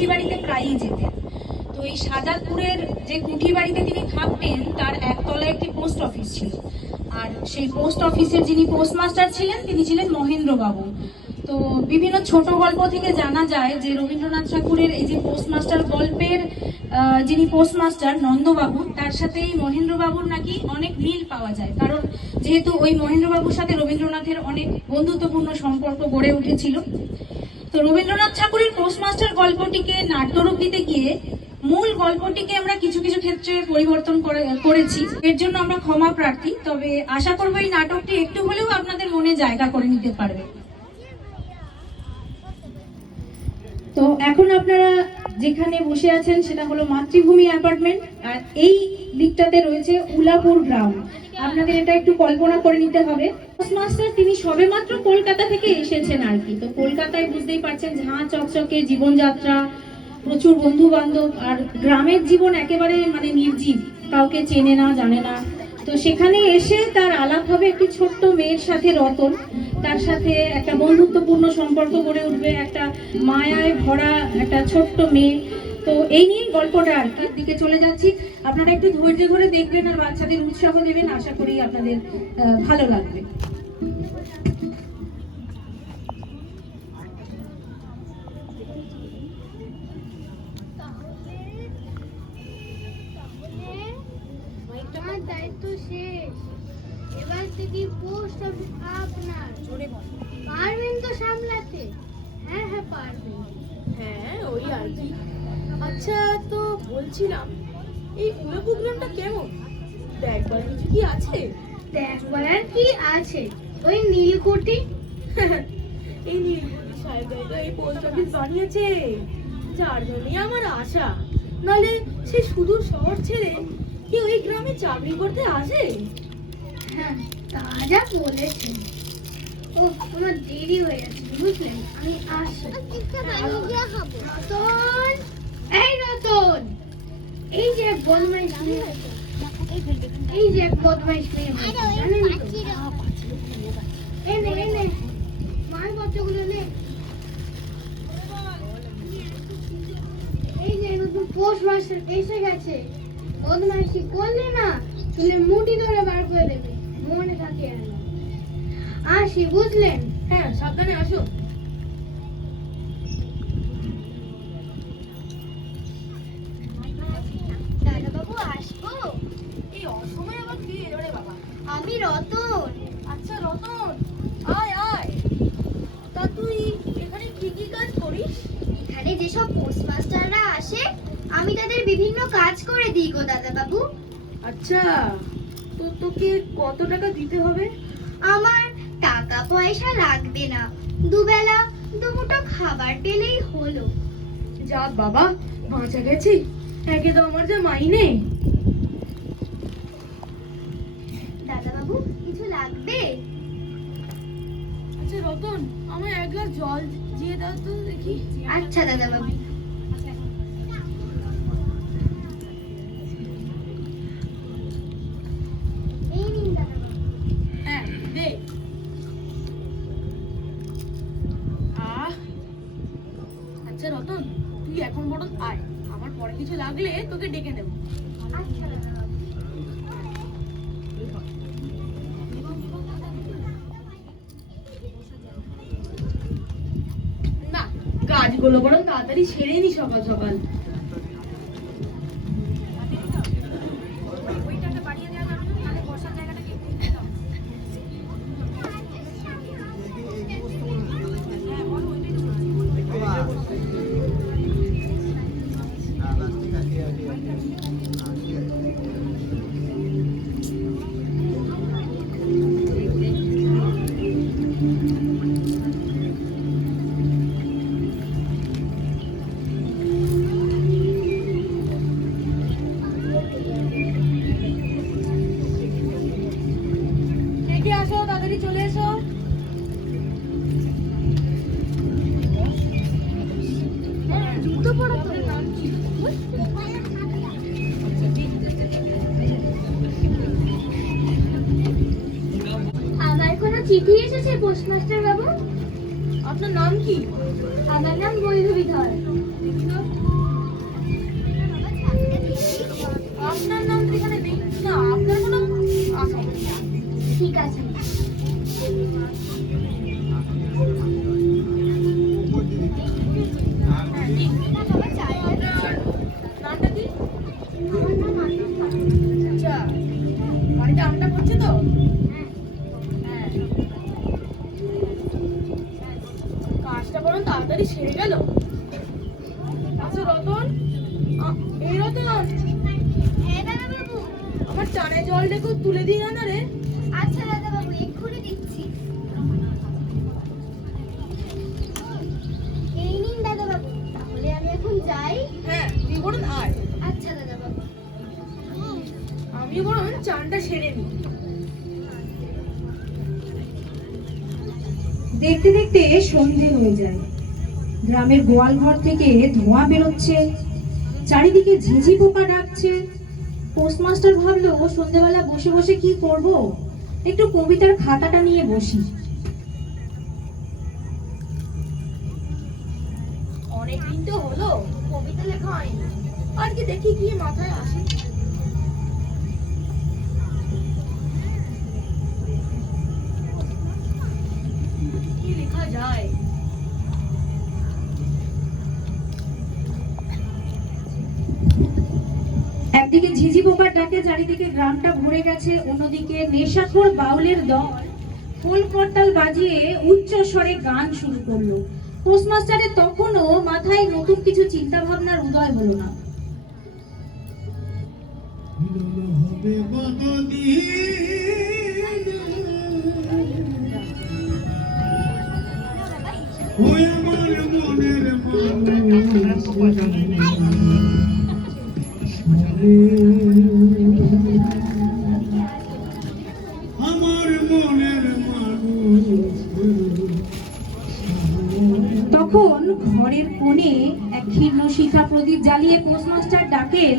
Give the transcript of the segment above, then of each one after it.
কুঠি বাড়িতে প্রায়ই যেতেন। তো এই সাজাদপুরের যে কুঠি বাড়িতে তিনি থাকতেন, তার একতলায় একটি পোস্ট অফিস ছিল। আর সেই পোস্ট অফিসের যিনি পোস্টমাস্টার ছিলেন, তিনি ছিলেন মহেন্দ্র বাবু তো বিভিন্ন ছোট গল্প থেকে জানা যায় যে রবীন্দ্রনাথ ঠাকুরের এই যে পোস্টমাস্টার গল্পের যিনি পোস্টমাস্টার নন্দবাবু, তার সাথে এই মহেন্দ্রবাবুর নাকি অনেক মিল পাওয়া যায়। কারণ যেহেতু ওই মহেন্দ্রবাবুর সাথে রবীন্দ্রনাথের অনেক বন্ধুত্বপূর্ণ সম্পর্ক গড়ে উঠেছিল তো রবীন্দ্রনাথ ঠাকুরের পোস্টমাস্টার গল্পটিকে নাট্যরূপ দিতে গিয়ে মূল গল্পটিকে আমরা কিছু কিছু ক্ষেত্রে পরিবর্তন করে- করেছি। এর জন্য আমরা ক্ষমা প্রার্থী। তবে আশা করব এই নাটকটি একটু হলেও আপনাদের মনে জায়গা করে নিতে পারবে। তো এখন আপনারা যেখানে বসে আছেন সেটা হলো মাতৃভূমি অ্যাপার্টমেন্ট, আর এই দিকটাতে রয়েছে উলাপুর গ্রাম। আপনাদের এটা একটু কল্পনা করে নিতে হবে। পোস্টমাস্টার তিনি সবেমাত্র কলকাতা থেকে এসেছেন আর কি। তো কলকাতায় বুঝতেই পারছেন ঝাঁ চকচকে জীবনযাত্রা, প্রচুর বন্ধু বান্ধব আর গ্রামের জীবন একেবারে মানে নির্জীব। কাউকে চেনে না, জানে না। তো সেখানে এসে তার আলাপ হবে একটি ছোট্ট মেয়ের সাথে রতন। তার সাথে একটা বন্ধুত্বপূর্ণ সম্পর্ক গড়ে উঠবে, একটা মায়ায় ভরা একটা ছোট্ট মেয়ে। তো এই নিয়ে গল্পটা আর কি। দিকে চলে যাচ্ছি। আপনারা একটু ধৈর্য করে দেখবেন আর বাচ্চাদের উৎসাহ দেবেন। আশা করি আপনাদের ভালো লাগবে। দায়িত্ব শেষ। এবার থেকে পোস্ট অফিস আপনার। পারবেন তো সামলাতে? হ্যাঁ হ্যাঁ পারবেন। হ্যাঁ ওই আর কি। আচ্ছা তো বলছিলাম এই পুরো প্রোগ্রামটা কেমন? দেখবার কিছু কি আছে? দেখবার আর কি আছে? ওই নীলকুঠি এই নীলমণি সাহেব তো এই পোস্ট অফিস বানিয়েছে। যার জন্যই আমার আশা। নালে সে সুদূর শহর ছেড়ে কি ওই গ্রামে চাকরি করতে আসে? হ্যাঁ তা যা বলেছেন ও তোমার দেরি হয়ে যাচ্ছে বুঝলেন? আমি আসছি রতন এই রতন! এই যে এক বদমাইশ মেয়ে। এই যে এক বদমাইশ মেয়ে জানেন? এই নে, এই নে। মালপত্রগুলো নে। এই যে নতুন পোস্ট মাস্টার এসে গেছে। বদমাইশি করলে না তুলে মুটি ধরে বার করে দেবে, মনে থাকে আর আসি বুঝলেন হ্যাঁ সাবধানে আসো দাদাবাবু আসব এই অসময়ে আবার কি এলো রে বাবা আমি রতন আচ্ছা রতন আয় আয় তা তুই এখানে কি কি কাজ করিস এখানে যেসব পোস্টমাস্টাররা আসে আমি তাদের বিভিন্ন কাজ করে দিই গো দাদাবাবু আচ্ছা তো তোকে কত টাকা দিতে হবে আমার টাকা পয়সা লাগবে না দুবেলা দুমুটো খাবার পেলেই হলো। যা বাবা বাঁচা গেছি। একে তো আমার যা মাইনে দাদাবাবু কিছু লাগবে? আচ্ছা রতন আমার এক গ্লাস জল দিয়ে দাও তো দেখি। আচ্ছা দাদাবাবু। এই কিছু লাগলে তোকে ডেকে নেব। না কাজগুলো বরং তাড়াতাড়ি সেরে নি সকাল সকাল। চিঠি এসেছে পোস্টমাস্টার বাবু? আপনার নাম কি? আমার নাম বৈধবী ধর আপনার নাম তো এখানে নেই। না, আপনার কোনো ঠিক আছে। আমার চানের জলটা একটু তুলে দিয়ে না রে। আচ্ছা দাদা বাবু এক্ষুনি দিচ্ছি। এই নিন দাদা বাবু তাহলে আমি এখন যাই। হ্যাঁ তুই বরং আয়। আচ্ছা দাদা বাবু আমি বরং চানটা সেরে নিই। দেখতে দেখতে সন্ধে হয়ে যায়। গ্রামের গোয়াল ঘর থেকে ধোঁয়া বেরোচ্ছে। চারিদিকে ঝিঝি পোকা ডাকছে। পোস্টমাস্টার ভাবলো সন্ধেবেলা বসে বসে কি করব? একটু কবিতার খাতাটা নিয়ে বসি। অনেক দিন তো হলো, কবিতা লেখা হয়নি। আর কি দেখি কি মাথায় আসে। কি লেখা যায় একদিকে ঝিঝি পোকার ডাকে চারিদিকে গ্রামটা ভরে গেছে। অন্যদিকে নেশাখোর বাউলের দল ফুল করতাল বাজিয়ে উচ্চ স্বরে গান শুরু করল। পোস্টমাস্টারের তখনও মাথায় নতুন কিছু চিন্তা ভাবনার উদয় হলো না। মনের তখন ঘরের কোণে এক ক্ষীর্ণ শিখা প্রদীপ জ্বালিয়ে পোস্টমাস্টার ডাকেন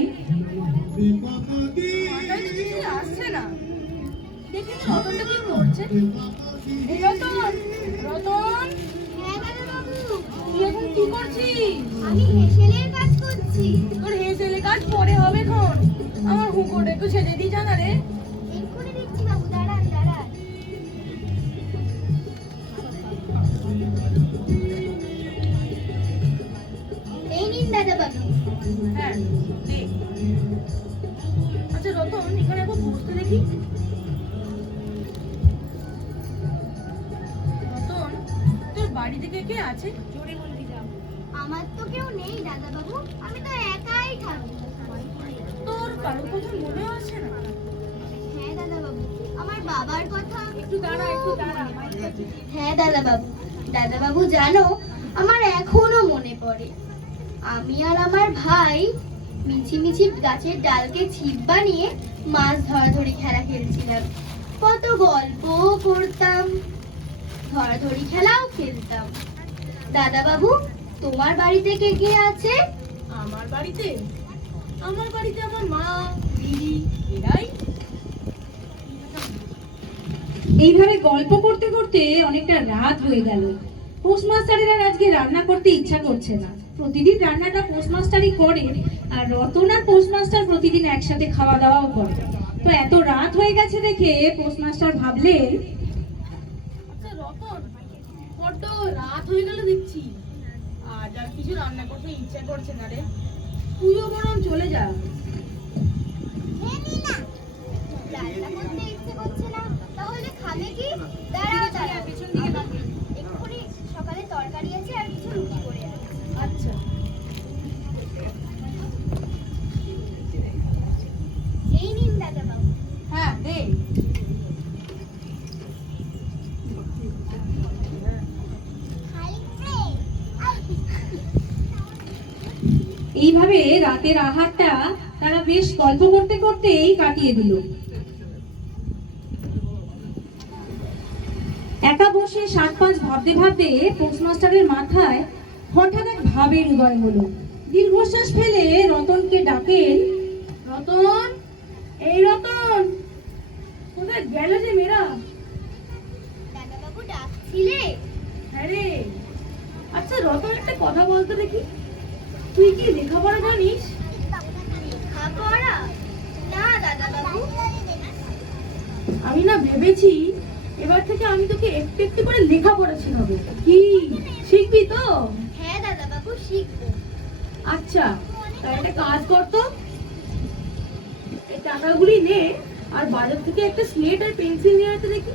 আসছে না তোর কাজ পরে আমার হুকোটা একটু ছেড়ে দিই জানা রে হ্যাঁ আচ্ছা রতন এখানে একবার বসতে দেখি। রতন তোর বাড়ি থেকে কে আছে? জোরে বলবি যা আমার তো কেউ নেই দাদা বাবু আমি তো একাই থাকি তোর কারোর কথা মনে আছে না? হ্যাঁ দাদা বাবু আমার বাবার কথা একটু দাঁড়া একটু দাঁড়া। হ্যাঁ দাদা বাবু দাদা বাবু জানো আমার এখনও মনে পড়ে। আমি আর আমার ভাই মিছি মিছি গাছের ডালকে ছিপ বানিয়ে মাছ ধরাধরি খেলা খেলছিলাম। কত গল্প করতাম ধরাধরি খেলাও খেলতাম। দাদা বাবু তোমার বাড়িতে কে কে আছে? আমার বাড়িতে? আমার বাড়িতে আমার মা দিদি এরাই। এইভাবে গল্প করতে করতে অনেকটা রাত হয়ে গেল। পোস্টমাস্টারের আজকে রান্না করতে ইচ্ছা করছে না। প্রতিদিন রান্নাটা পোস্টমাস্টারই করে আর রতন আর পোস্টমাস্টার প্রতিদিন একসাথে খাওয়া দাওয়াও করে। তো এত রাত হয়ে গেছে দেখে পোস্টমাস্টার ভাবলেন আচ্ছা রতন বড্ড রাত হয়ে গেল দেখছি। আজ আর কিছু রান্না করতে ইচ্ছা করছে না রে। তুইও বরং চলে যা। রান্না করতে ইচ্ছে করছে না। তাহলে খাবে কি? দাঁড়াও দাঁড়াও। পেছন দিকে সকালে তরকারি আছে আর কিছু রুটি। আচ্ছা। এই নিন দাদা বাবু। হ্যাঁ দে। এইভাবে রাতের আহারটা তারা বেশ গল্প করতে করতেই কাটিয়ে দিল। একা বসে সাত পাঁচ ভাবতে ভাবতে পোস্টমাস্টারের মাথায় হঠাৎ এক ভাবের উদয় হলো। দীর্ঘশ্বাস ফেলে রতনকে ডাকেন রতন এই রতন কোথায় গেল যে মেয়েরা? দাদা বাবু ডাকছিলে? হ্যাঁ রে। আচ্ছা রতন একটা কথা বলতে দেখি। তুই কি লেখাপড়া জানিস? লেখাপড়া? না দাদা বাবু আমি না ভেবেছি এবার থেকে আমি তোকে একটু একটু করে লেখাপড়া শেখাবো। কি? শিখবি তো? হ্যাঁ আচ্ছা তাহলে কাজ করতো এই টাকাগুলি নে আর বাজার থেকে একটা স্লেট আর পেন্সিল দেখি।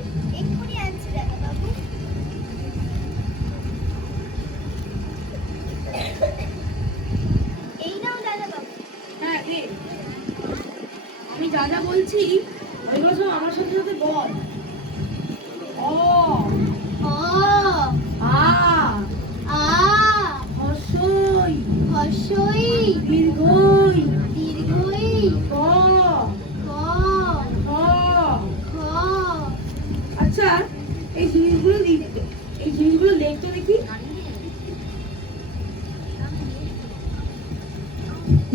হ্যাঁ রে আমি যা যা বলছি আমার সাথে সাথে বল।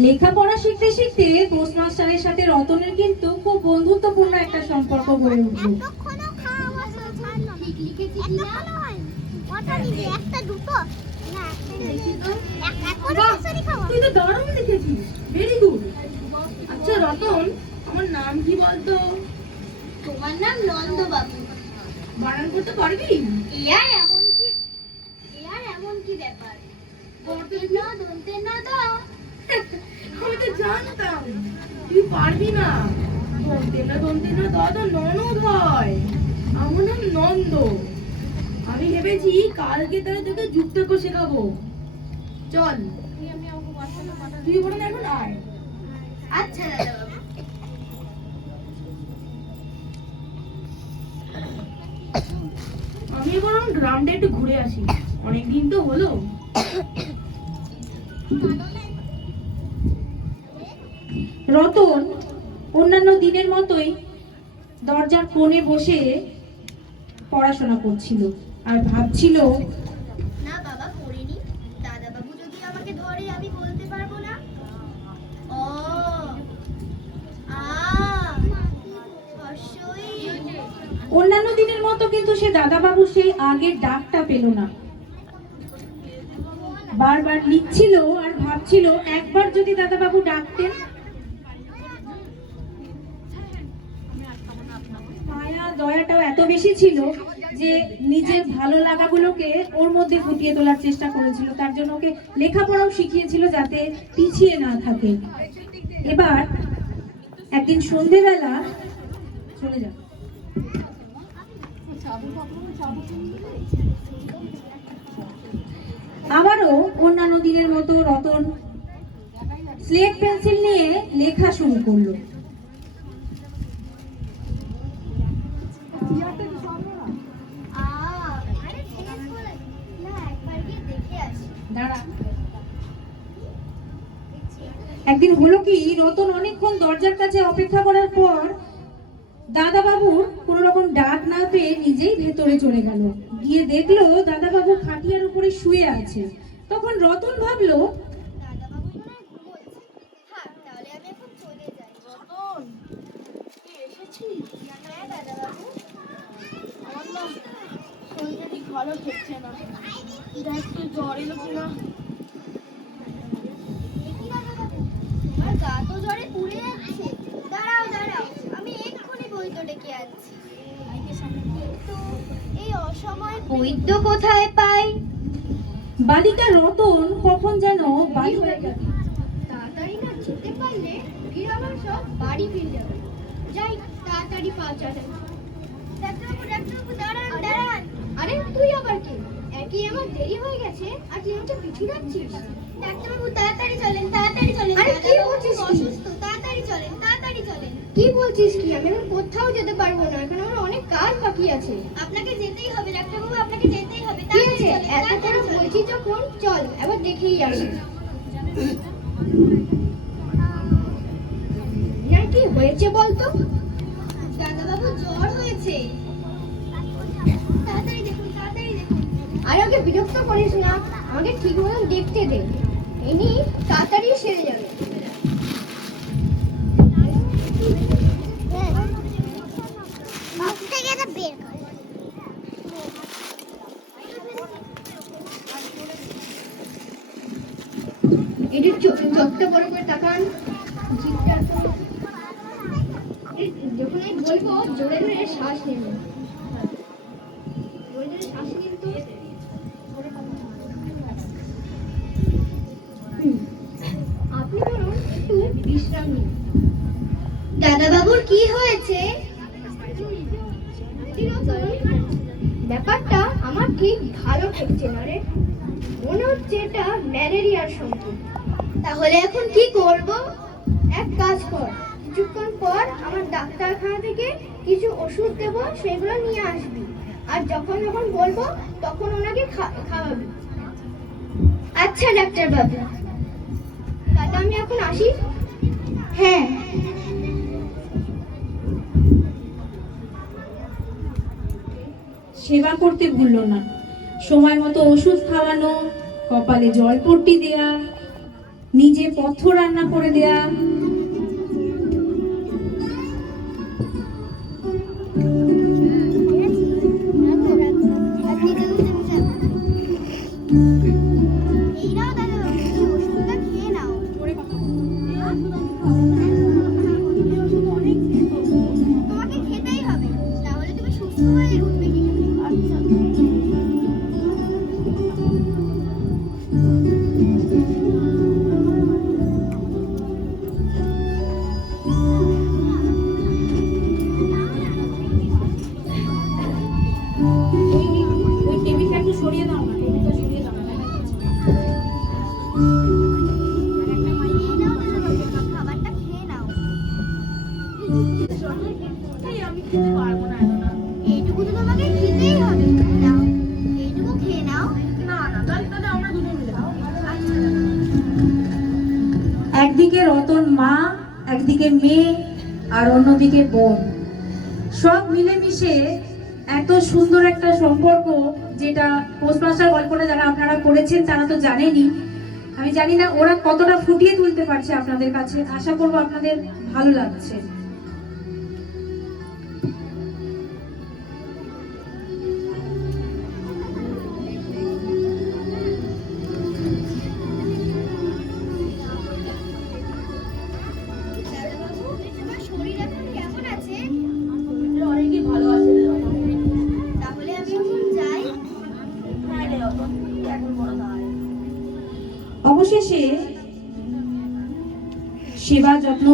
লেখাপড়া শিখতে শিখতে পোস্টমাস্টারের সাথে রতনের কিন্তু খুব বন্ধুত্বপূর্ণ একটা সম্পর্ক গড়ে উঠল। তুই তো দারুণ লিখেছিস। ভেরি গুড আচ্ছা রতন আমার নাম কি বলতো? তোমার নাম নন্দ বাবু বানান করতে পারবি ইয়ার এমন কি ইয়ার এমন কি ব্যাপার? করতে না দন্তে না দা আমি তো জানতাম। তুই পারবি না। দন্তে না দন্তে না দাদা ননদ হয়। আমার নাম নন্দ। আমি ভেবেছি কালকে তাহলে তোকে যুক্ত করে শেখাবো। চল। তুই বরং এখন আয়। আচ্ছা দাদা আমি বরং গ্রামটা একটু ঘুরে আসি। অনেকদিন তো হলো। রতন অন্যান্য দিনের মতোই দরজার কোণে বসে পড়াশোনা করছিল আর ভাবছিল না বাবা পড়িনি দাদা বাবু যদি আমাকে ধরে আমি বলতে পারব না? ও আ অন্যান্য দিনের মতো কিন্তু সে দাদাবাবু সেই আগের ডাকটা পেল না। বারবার লিখছিল আর ভাবছিল একবার যদি দাদাবাবু ডাকতেন দয়াটাও এত বেশি ছিল যে নিজের ভালো লাগাগুলোকে ওর মধ্যে ফুটিয়ে তোলার চেষ্টা করেছিল। তার জন্য ওকে লেখাপড়াও শিখিয়েছিল যাতে পিছিয়ে না থাকে। এবার একদিন সন্ধেবেলা চলে যাও। আবারও অন্যান্য দিনের মতো রতন স্লেট পেন্সিল নিয়ে লেখা শুরু করল আ আরে শেষ করে না একবার গিয়ে দেখে আসি দাঁড়া একদিন হলো কি, রতন অনেকক্ষণ দরজার কাছে অপেক্ষা করার পর দাদাবাবুর কোন রকম ডাক না পেয়ে নিজেই ভেতরে চলে গেল। গিয়ে দেখল দাদাবাবু খাটিয়ার উপরে শুয়ে আছে। তখন রতন ভাবলো দাদা বাবু আমার ঠেকছে না জ্বর এলো কিনা দেখি দাদা বাবু তোমার গা তো জ্বরে পুড়ে যাচ্ছে দাঁড়াও দাঁড়াও আমি এক্ষুনি বৈদ্য ডেকে কিন্তু এই অসময় বৈদ্য কোথায় পাই? বালিকা রতন কখন যেন বাড়ি হয়ে গেল। তাড়াতাড়ি না যেতে পারলে ফির আবার সব বাড়ি ফিরে যাবে। যাই তাড়াতাড়ি পা ডাক্তারবাবু দাঁড়ান দাঁড়ান। আরে তুই আবার কি? একই আমার দেরি হয়ে গেছে আর তুই আমাকে পিছু ডাকছিস ডাক্তারবাবু তাড়াতাড়ি চলেন তাড়াতাড়ি চলেন। আরে কি বলছিস অসুস্থ তাড়াতাড়ি চলেন তাড়াতাড়ি চলেন। কি বলছিস কি? আমি এখন কোথাও যেতে পারব না এখন আমার অনেক কাজ বাকি আছে। আপনাকে যেতেই হবে ডাক্তারবাবু আপনাকে যেতেই হবে। তাড়াতাড়ি চলেন এত করে বলছি যখন চল এবার দেখেই আসি। কি হয়েছে বলতো? দাদাবাবু জ্বর হয়েছে। আরে ওকে বিরক্ত করিস না, আমাকে ঠিক মতন দেখতে দে। এনি তাড়াতাড়ি সেরে যাবে। এটা এটির চোখটা বড় করে তাকান। জিভটা যখন বলব, জোরে জোরে শ্বাস নেবেন কি হয়েছে? ব্যাপারটা আমার ঠিক ভালো ঠেকছে না রে। মনে হচ্ছে এটা ম্যালেরিয়ার সংকেত তাহলে এখন কি করব? এক কাজ কর। কিছুক্ষণ পর আমার ডাক্তারখানা থেকে কিছু ওষুধ দেবো, সেগুলো নিয়ে আসবি। আর যখন যখন বলব, তখন ওনাকে খাওয়াবি। আচ্ছা ডাক্তার বাবু তাহলে আমি এখন আসি? হ্যাঁ। সেবা করতে ভুলল না। সময় মতো ওষুধ খাওয়ানো, কপালে জলপট্টি দেয়া, নিজে পথ রান্না করে দেয়া একদিকে মেয়ে আর অন্যদিকে বোন। সব মিলেমিশে এত সুন্দর একটা সম্পর্ক যেটা পোস্টমাস্টার গল্পটা যারা আপনারা করেছেন তারা তো জানেনই। আমি জানি না ওরা কতটা ফুটিয়ে তুলতে পারছে আপনাদের কাছে। আশা করব আপনাদের ভালো লাগছে।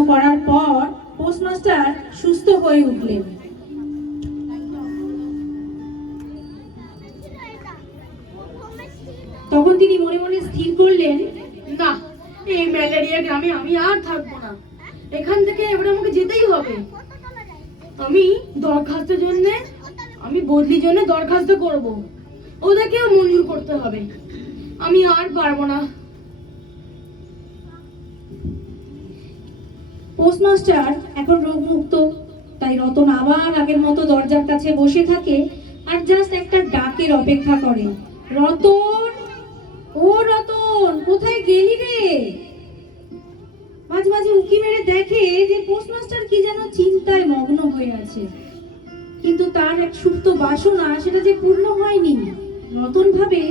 করার পর পোস্টমাস্টার সুস্থ হয়ে উঠলেন। তখন তিনি মনে মনে স্থির করলেন, না, এই ম্যালেরিয়া গ্রামে আমি আর থাকব না। এখান থেকে এবারে আমাকে যেতেই হবে। আমি দরখাস্তের জন্য, আমি বদলির জন্য দরখাস্ত করব। ওদেরকেও মঞ্জুর করতে হবে। আমি আর পারব না। পোস্টমাস্টার এখন রোগমুক্ত, তাই রতন আবার আগের মতো দরজার কাছে বসে থাকে আর জাস্ট একটা ডাকের অপেক্ষা করে। রতন, ও রতন, কোথায় গেলি রে? মাঝে মাঝে উকি মেরে দেখে যে পোস্টমাস্টার কি যেন চিন্তায় মগ্ন হয়ে আছে। কিন্তু তার এক সুপ্ত বাসনা সেটা যে পূর্ণ হয়নি। রতন ভাবে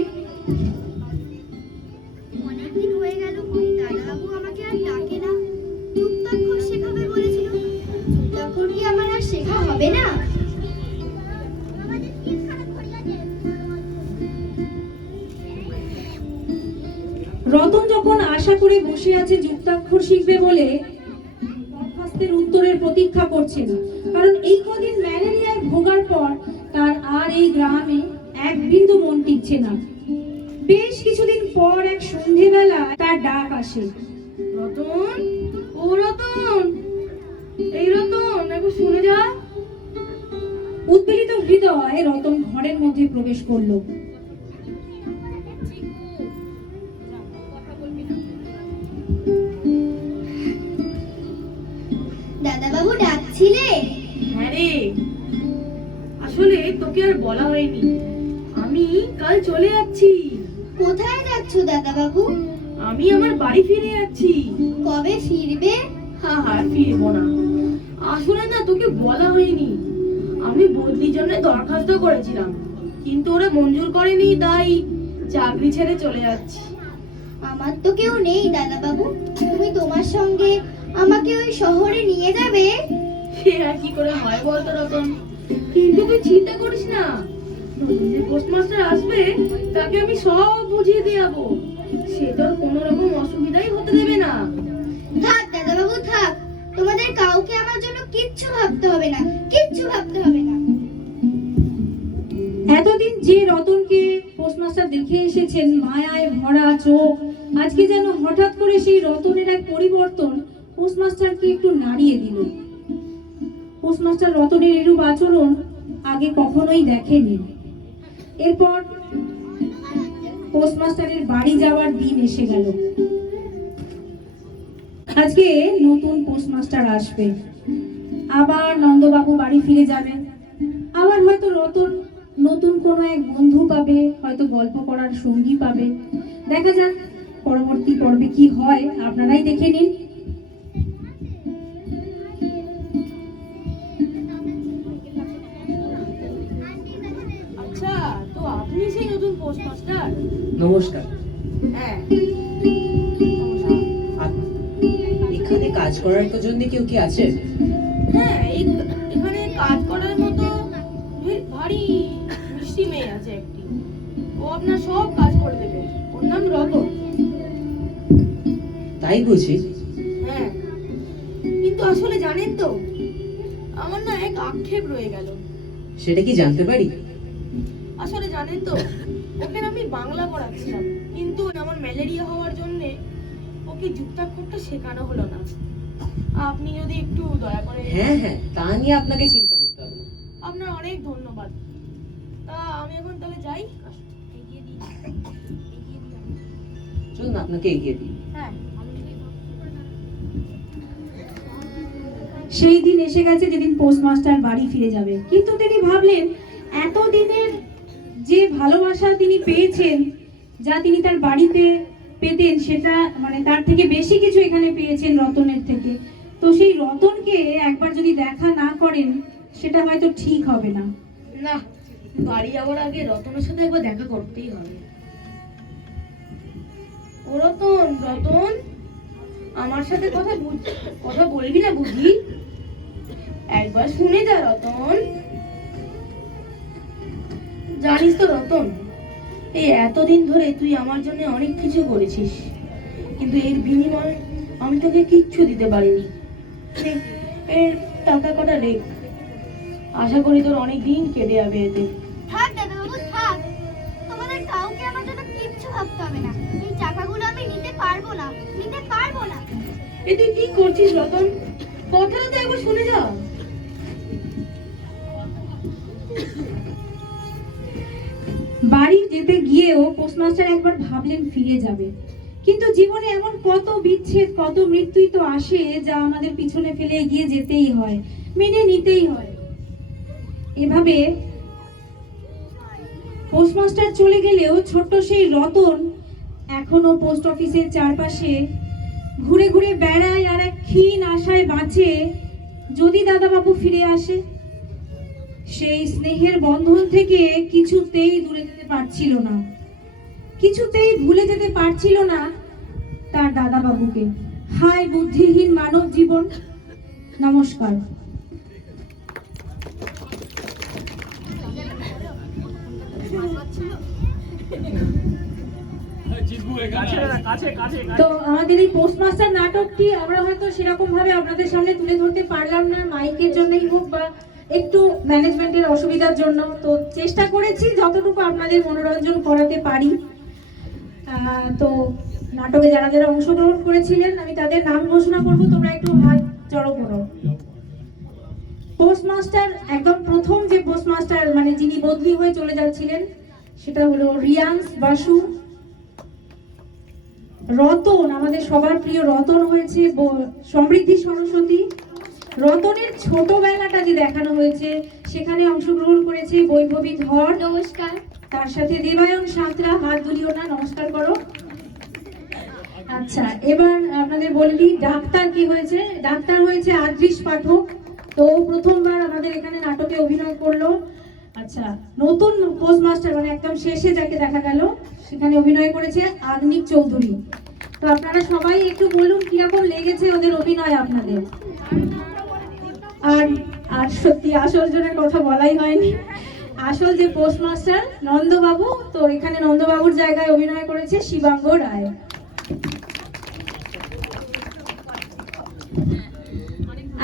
রতন যখন আশা করে বসে আছে, যুক্তাক্ষর শিখবে বলে দরখাস্তের উত্তরের প্রতীক্ষা করছে না। কারণ এই কদিন ম্যালেরিয়ায় ভোগার পর তার আর এই গ্রামে এক বিন্দু মন টিকছে না। বেশ কিছুদিন পর এক সন্ধেবেলা তার ডাক আসে। রতন, ও রতন, এই রতন একটু শুনে যা। উদ্বেলিত হৃদয় রতন ঘরের মধ্যে প্রবেশ করল। আসলে তোকে আর বলা হয়নি। আমি কাল চলে যাচ্ছি। কোথায় যাচ্ছ দাদাবাবু? আমি আমার বাড়ি ফিরে যাচ্ছি। কবে ফিরবে? হা হা ফিরবো না। আসলে না তোকে বলা হয়নি। আমি বদলির জন্য দরখাস্ত করেছিলাম। কিন্তু ওরা মঞ্জুর করেনি তাই চাকরি ছেড়ে চলে যাচ্ছি। আমার তো কেউ নেই দাদাবাবু। তুমি তোমার সঙ্গে আমাকে ওই শহরে নিয়ে যাবে? সে আর কি করে হয় বলতো রতন? কিন্তু তুই চিন্তা করিস না। যে পোস্টমাস্টার আসবে তাকে আমি সব বুঝিয়ে দিয়ে যাব। সে তো আর কোনো রকম অসুবিধাই হতে দেবে না। থাক দাদাবাবু থাক। তোমাদের কাউকে আমার জন্য কিচ্ছু ভাবতে হবে না কিচ্ছু ভাবতে হবে না। এতদিন যে রতনকে পোস্টমাস্টার দেখে এসেছেন মায়ায় ভরা চোখ আজকে যেন হঠাৎ করে সেই রতনের এক পরিবর্তন পোস্টমাস্টারকে একটু নাড়িয়ে দিল। পোস্টমাস্টার রতনের এরূপ আচরণ আগে কখনোই দেখেনি এরপর পোস্টমাস্টারের বাড়ি যাওয়ার দিন এসে গেল। আজকে নতুন পোস্টমাস্টার আসবে। আবার নন্দবাবু বাড়ি ফিরে যাবেন। আবার হয়তো রতন নতুন কোনো এক বন্ধু পাবে, হয়তো গল্প করার সঙ্গী পাবে। দেখা যাক পরবর্তী পর্বে কি হয়, আপনারাই দেখে নিন। নমস্কার। হ্যাঁ। এখানে কাজ করার তো জন্য কেউ কি আছে? হ্যাঁ এখানে কাজ করার মতো ভারী মিষ্টি মেয়ে আছে একটি। ও আপনার সব কাজ করে দেবে। ওর নাম রতন। তাই বুঝি হ্যাঁ। কিন্তু আসলে জানেন তো আমার না এক আক্ষেপ রয়ে গেল। সেটা কি জানতে পারি? আসলে জানেন তো ওকে আমি বাংলা পড়াচ্ছিলাম কিন্তু আমার ম্যালেরিয়া হওয়ার জন্য ওকে যুক্তাক্ষরটা শেখানো হলো না। আপনি যদি একটু দয়া করে হ্যাঁ হ্যাঁ তা নিয়ে আপনাকে চিন্তা করতে হবে না। আপনার অনেক ধন্যবাদ। তা আমি এখন তাহলে যাই। এগিয়ে দিই এগিয়ে দিই। চলুন আপনাকে এগিয়ে দিই। হ্যাঁ সেই দিন এসে গেছে যেদিন পোস্টমাস্টার বাড়ি ফিরে যাবে। কিন্তু তিনি ভাবলেন এত দিনের যে ভালোবাসা তিনি পেয়েছেন, যা তিনি তার বাড়িতে পেতেন, সেটা মানে তার থেকে বেশি কিছু এখানে পেয়েছেন রতনের থেকে। তো সেই রতনকে একবার যদি দেখা না করেন, সেটা হয়তো ঠিক হবে না। না, বাড়ি যাওয়ার আগে রতনের সাথে একবার দেখা করতেই হবে। ও রতন রতন, আমার সাথে কথা কথা বলবি না বুঝি? একবার শুনে যা রতন। জানিস তো রতন এই এতদিন ধরে তুই আমার জন্য অনেক কিছু করেছিস কিন্তু এর বিনিময়ে আমি তোকে কিচ্ছু দিতে পারিনি। এর টাকা কটা রেখ। আশা করি তোর অনেক দিন কেটে যাবে এতে। থাক দাদাবাবু থাক। তোমাদের কাউকে আমার জন্য কিচ্ছু ভাবতে হবে না। এই টাকাগুলো আমি নিতে পারব না নিতে পারব না। এ তুই কি করছিস রতন? কথাটা তো একবার শুনে যা। বাড়ি যেতে গিয়েও পোস্টমাস্টার একবার ভাবলেন ফিরে যাবে। কিন্তু জীবনে এমন কত বিচ্ছেদ, কত মৃত্যুই তো আসে যা আমাদের পিছনে ফেলে এগিয়ে যেতেই হয়, মেনে নিতেই হয়। এভাবে পোস্টমাস্টার চলে গেলেও ছোট্ট সেই রতন এখনও পোস্ট অফিসের চারপাশে ঘুরে ঘুরে বেড়ায় আর এক ক্ষীণ আশায় বাঁচে, যদি দাদাবাবু ফিরে আসে। সেই স্নেহের বন্ধন থেকে কিছুতেই দূরে যেতে পারছিল না। কিছুতেই ভুলে যেতে পারছিল না তার দাদা বাবুকে হায় বুদ্ধিহীন মানব জীবন। নমস্কার। তো আমাদের এই পোস্টমাস্টার নাটকটি আমরা হয়তো সেরকম ভাবে আপনাদের সামনে তুলে ধরতে পারলাম না। মাইকের জন্যই হোক বা একটু ম্যানেজমেন্টের অসুবিধার জন্য। তো চেষ্টা করেছি যতটুকু আপনাদের মনোরঞ্জন করাতে পারি। তো নাটকে যারা যারা অংশগ্রহণ করেছিলেন, আমি তাদের নাম ঘোষণা করব, তোমরা একটু হাত জড়ো করো। পোস্টমাস্টার একদম প্রথম যে পোস্টমাস্টার মানে যিনি বদলি হয়ে চলে যাচ্ছিলেন, সেটা হলো রিয়ান্স বাসু। রতন, আমাদের সবার প্রিয় রতন হয়েছে সমৃদ্ধি সরস্বতী। রতনের ছোটবেলাটা যে দেখানো হয়েছে সেখানে অংশগ্রহণ করেছে বৈভবী ধর। নমস্কার। তার সাথে দেবায়ন সাঁতরা হাত দুলিও না নমস্কার করো। আচ্ছা এবার আপনাদের বলি ডাক্তার কি হয়েছে? ডাক্তার হয়েছে আদৃশ পাঠক। তো প্রথমবার আমাদের এখানে নাটকে অভিনয় করল। আচ্ছা নতুন পোস্ট মাস্টার মানে একদম শেষে যাকে দেখা গেল সেখানে অভিনয় করেছে আগ্নিক চৌধুরী। তো আপনারা সবাই একটু বলুন কীরকম লেগেছে ওদের অভিনয় আপনাদের? আর আর সত্যি আসল জনের কথা বলাই হয়নি। আসল যে পোস্টমাস্টার নন্দবাবু, তো এখানে নন্দবাবুর জায়গায় অভিনয় করেছে শিবাঙ্গ রায়।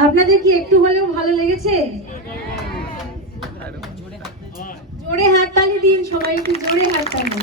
আপনাদের কি একটু হলেও ভালো লেগেছে? জোরে হাততালি দিন সবাই একটু জোরে হাততালি।